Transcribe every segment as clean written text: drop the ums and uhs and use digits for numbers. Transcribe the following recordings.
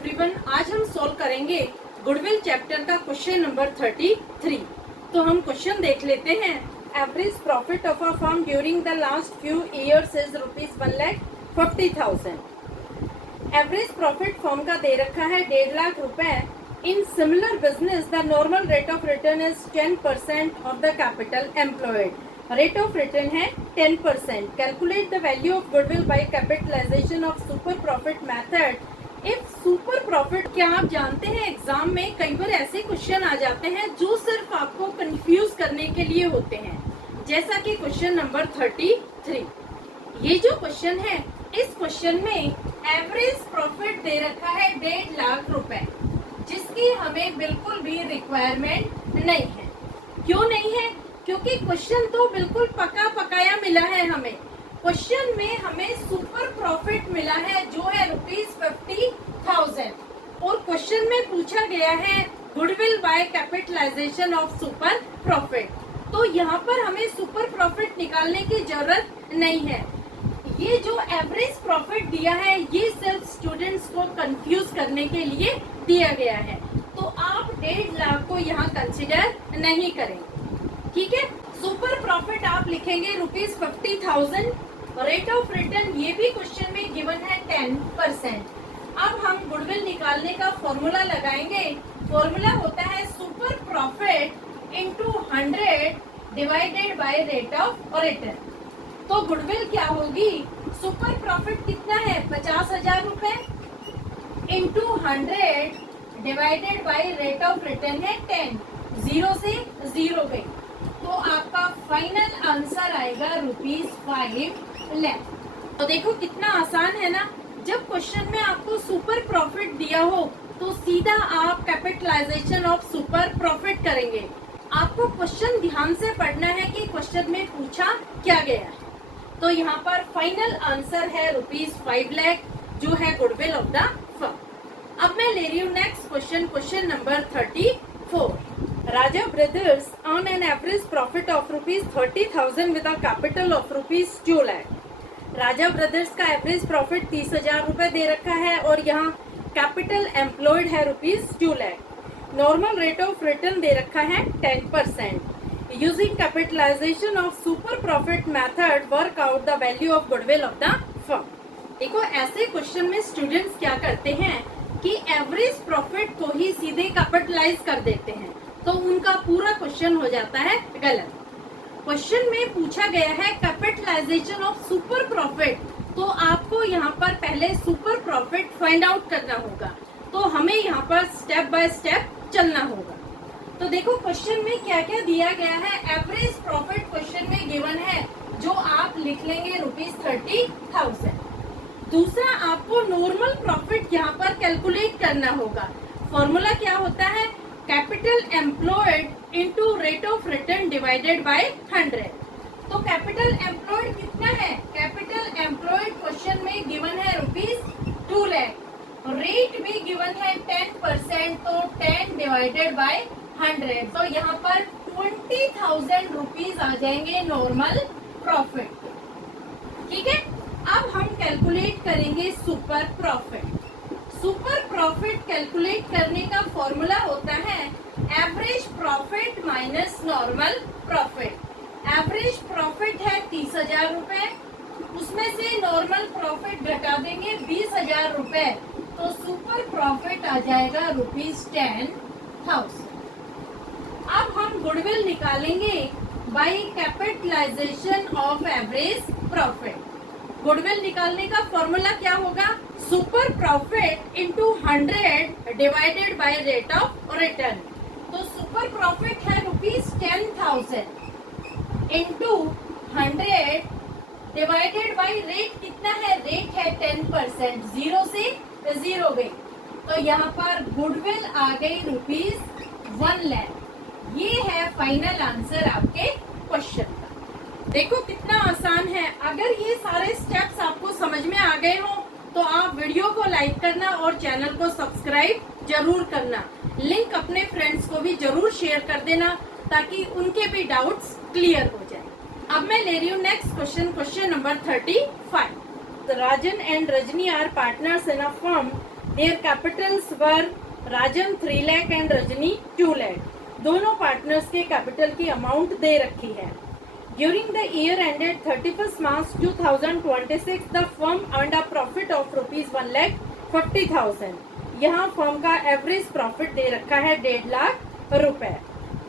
Everyone, आज हम solve करेंगे गुडविल चैप्टर का क्वेश्चन नंबर 33। तो हम क्वेश्चन देख लेते हैं। Average profit of a firm during the last few years is ₹1,40,000। Average profit firm का दे रखा है 1.5 लाख रुपए। In similar business the normal rate of return is 10% of the capital employed. Rate of return है 10%। Calculate the value of goodwill by capitalisation of super profit method. If super profit, क्या आप जानते हैं एग्जाम में कई बार ऐसे question आ जाते हैं जो सिर्फ आपको कंफ्यूज करने के लिए होते हैं, जैसा कि क्वेश्चन नंबर 33। ये जो क्वेश्चन है, इस क्वेश्चन में एवरेज प्रॉफिट दे रखा है 1.5 लाख रुपए, जिसकी हमें बिल्कुल भी रिक्वायरमेंट नहीं है। क्यों नहीं है? क्योंकि क्वेश्चन तो बिल्कुल पका पकाया मिला है हमें। क्वेश्चन में हमें सुपर प्रॉफिट मिला है जो है ₹50,000, और क्वेश्चन में पूछा गया है goodwill by capitalisation of super profit. तो यहाँ पर हमें सुपर प्रॉफिट निकालने की जरूरत नहीं है। ये जो एवरेज प्रॉफिट दिया है, ये सिर्फ स्टूडेंट्स को कंफ्यूज करने के लिए दिया गया है। तो आप 1.5 लाख को यहाँ कंसिडर नहीं करेंगे, ठीक है। सुपर प्रॉफिट आप लिखेंगे ₹50,000। रेट ऑफ रिटर्न ये भी क्वेश्चन में गिवन है 10%। अब हम गुडविल निकालने का फॉर्मूला लगाएंगे। फॉर्मूला होता है super profit into 100 divided by rate of return. तो गुडविल क्या होगी? सुपर प्रॉफिट कितना है? 50,000 रुपए into 100 divided by rate of return है 10। 0 से 0 गई, तो आपका फाइनल आंसर आएगा ₹5 लाख। तो देखो कितना आसान है ना। जब क्वेश्चन में आपको सुपर प्रॉफिट दिया हो तो सीधा आप कैपिटलाइजेशन ऑफ सुपर प्रॉफिट करेंगे। आपको क्वेश्चन ध्यान से पढ़ना है कि क्वेश्चन में पूछा क्या गया है। तो यहाँ पर फाइनल आंसर है ₹5 लाख, जो है गुडविल ऑफ द फर्म। अब मैं ले रही हूँ next question, question number 34। Raja Brothers earn an average profit of ₹30,000 with a capital of ₹2 lakh। Raja brothers का एवरेज प्रॉफिट 30,000 रुपए दे रखा है, और यहाँ कैपिटल एम्प्लॉयड है ₹2 lakh. Normal rate of return दे रखा है 10%। Using capitalisation of super profit method work out the value of goodwill of the firm. देखो ऐसे क्वेश्चन में स्टूडेंट्स क्या करते हैं कि एवरेज प्रॉफिट को ही सीधे कैपिटलाइज कर देते हैं, तो उनका पूरा क्वेश्चन हो जाता है गलत। क्वेश्चन में पूछा गया है कैपिटलाइजेशन ऑफ सुपर प्रॉफिट, तो आपको यहाँ पर पहले सुपर प्रॉफिट फाइंड आउट करना होगा। तो हमें यहाँ पर स्टेप बाय स्टेप चलना होगा। तो देखो क्वेश्चन में क्या क्या दिया गया है। एवरेज प्रॉफिट क्वेश्चन में गिवन है, जो आप लिख लेंगे ₹30,000। दूसरा, आपको नॉर्मल प्रॉफिट यहाँ पर कैलकुलेट करना होगा। फॉर्मूला क्या होता है? Capital employed into rate of return divided by 100। तो कैपिटल एम्प्लॉयड कितना है? कैपिटल एम्प्लॉयड क्वेश्चन में गिवन है ₹2 लाख। रेट भी गिवन है 10%, तो 10 डिवाइडेड बाय 100। तो यहाँ पर ₹20,000 आ जाएंगे नॉर्मल प्रॉफिट, ठीक है। अब हम कैलकुलेट करेंगे super profit. Super profit calculate करने का फॉर्मूला होता है average profit minus normal profit. Average profit है 30,000 रुपए, उसमें से नॉर्मल प्रॉफिट घटा देंगे 20,000 रुपए, तो सुपर प्रॉफिट आ जाएगा ₹10,000। अब हम गुडविल निकालेंगे by capitalisation of average profit. Goodwill निकालने का फॉर्मूला क्या होगा? Super profit into 100 divided by rate of return. तो सुपर प्रॉफिट है ₹10,000 इंटू 100 डिवाइडेड बाय रेट कितना है? रेट है 10%। 0 से 0 गई, तो यहाँ पर गुडविल आ गई ₹1 लाख। ये है फाइनल आंसर आपके क्वेश्चन का। देखो कितना आसान है। अगर ये सारे स्टेप्स आपको समझ में आ गए हो तो आप वीडियो को लाइक करना और चैनल को सब्सक्राइब जरूर करना। लिंक अपने फ्रेंड्स को भी जरूर शेयर कर देना, ताकि उनके भी डाउट्स क्लियर हो जाए। अब मैं ले रही हूँ next question, question number 35। Rajan and Rajni are partners in a firm. There Capitals were Rajan 3 lakh and Rajni 2 lakh. दोनों पार्टनर्स के कैपिटल की अमाउंट दे रखी है। During the year ended 31 March 2026 the firm earned a profit of ₹1,50,000। यहाँ firm का average profit दे रखा है 1.5 लाख रुपए।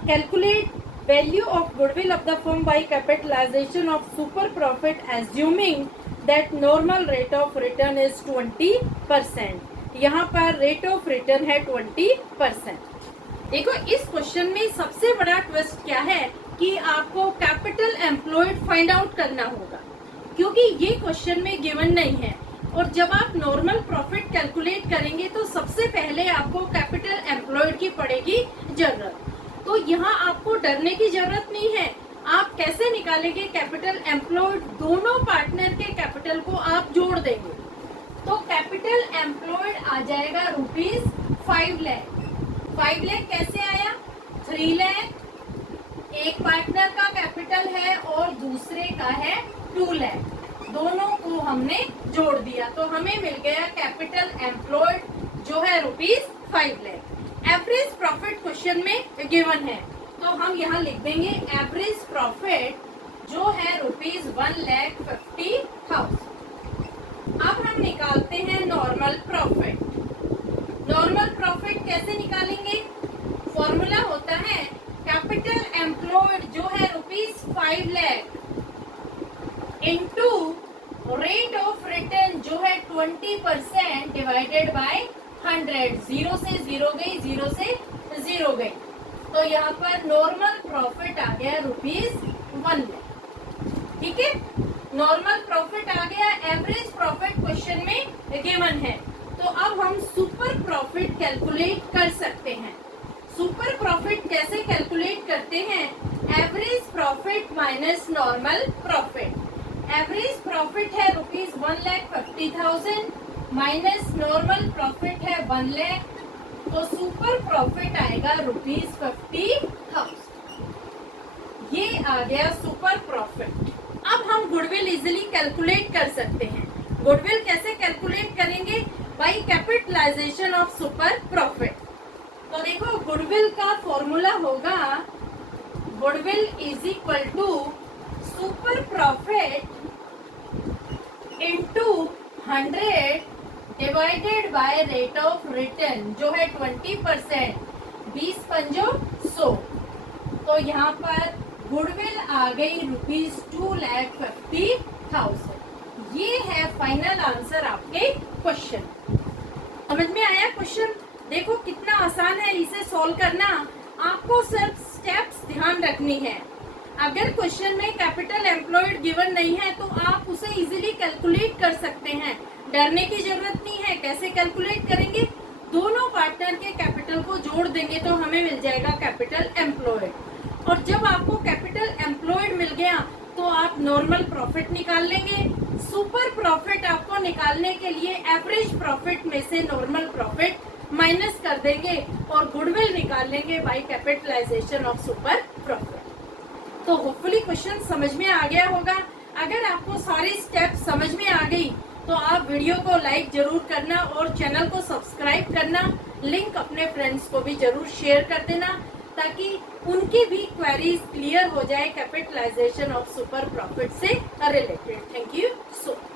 Calculate value of goodwill of the firm by capitalisation of super profit assuming that normal rate of return is 20%। यहाँ पर rate of return है 20%। देखो इस क्वेश्चन में सबसे बड़ा ट्विस्ट क्या है कि आपको कैपिटल एम्प्लॉयड फाइंड आउट करना होगा, क्योंकि ये क्वेश्चन में गिवन नहीं है। और जब आप नॉर्मल प्रॉफिट कैलकुलेट करेंगे तो सबसे पहले आपको कैपिटल एम्प्लॉयड की पड़ेगी जरूरत। तो यहाँ आपको डरने की जरूरत नहीं है। आप कैसे निकालेंगे कैपिटल एम्प्लॉयड? दोनों पार्टनर के कैपिटल को आप जोड़ देंगे तो कैपिटल एम्प्लॉयड आ जाएगा ₹5 लाख। 5 लाख कैसे आया? 3 लाख एक पार्टनर का कैपिटल है और दूसरे का है 2 लाख। दोनों को हमने जोड़ दिया तो हमें मिल गया कैपिटल एम्प्लॉयड जो है ₹5 लाख। एवरेज प्रॉफिट क्वेश्चन में गिवन है तो हम यहाँ लिख देंगे एवरेज प्रॉफिट जो है ₹1,50,000। अब हम निकालते हैं नॉर्मल प्रॉफिट। नॉर्मल प्रॉफिट कैसे निकालेंगे? फॉर्मूला होता है कैपिटल एम्प्लॉयड जो है ₹5 lakh into rate of return जो है 20% डिवाइडेड बाय 100। 0 से 0 गई, 0 से 0 गई, तो यहाँ पर नॉर्मल प्रॉफिट आ गया ₹1 लाख। ठीक है, नॉर्मल प्रॉफिट आ गया। एवरेज प्रॉफिट क्वेश्चन में गिवन है तो अब हम सुपर प्रॉफिट कैलकुलेट कर सकते हैं। सुपर प्रॉफिट कैसे कैलकुलेट करते हैं? Average profit minus normal profit. Average profit है ₹1,50,000 माइनस नॉर्मल प्रॉफिट है 1 लाख, तो सुपर प्रॉफिट आएगा ₹50,000। ये आ गया सुपर प्रॉफिट। अब हम गुडविल इजीली कैलकुलेट कर सकते हैं। गुडविल कैसे कैलकुलेट करेंगे? By capitalisation of super profit. तो देखो गुडविल का फॉर्मूला होगा goodwill is equal to super profit into 100 divided by rate of return जो है 20%। 20 पंजो 100, तो यहाँ पर गुडविल आ गई ₹2,50,000। ये है फाइनल आंसर आपके क्वेश्चन। समझ में आया क्वेश्चन? देखो कितना आसान है इसे सॉल्व करना। आपको सिर्फ स्टेप्स ध्यान रखनी है। अगर क्वेश्चन में कैपिटल एम्प्लॉयड गिवन नहीं है तो आप उसे इजीली कैलकुलेट कर सकते हैं, डरने की जरूरत नहीं है। कैसे कैलकुलेट करेंगे? दोनों पार्टनर के कैपिटल को जोड़ देंगे तो हमें मिल जाएगा कैपिटल एम्प्लॉयड। और जब आपको कैपिटल एम्प्लॉयड मिल गया तो आप नॉर्मल प्रॉफिट निकाल लेंगे। सुपर प्रॉफिट आपको निकालने के लिए एवरेज प्रॉफिट में से नॉर्मल प्रॉफिट माइनस कर देंगे और गुडविल निकाल लेंगे by capitalisation of super profit. तो होपफुली क्वेश्चन समझ में आ गया होगा। अगर आपको सारी स्टेप समझ में आ गई तो आप वीडियो को लाइक जरूर करना और चैनल को सब्सक्राइब करना। लिंक अपने फ्रेंड्स को भी जरूर शेयर कर देना ताकि उनकी भी क्वेरीज क्लियर हो जाए कैपिटलाइजेशन ऑफ सुपर प्रॉफिट से related. Thank you so much.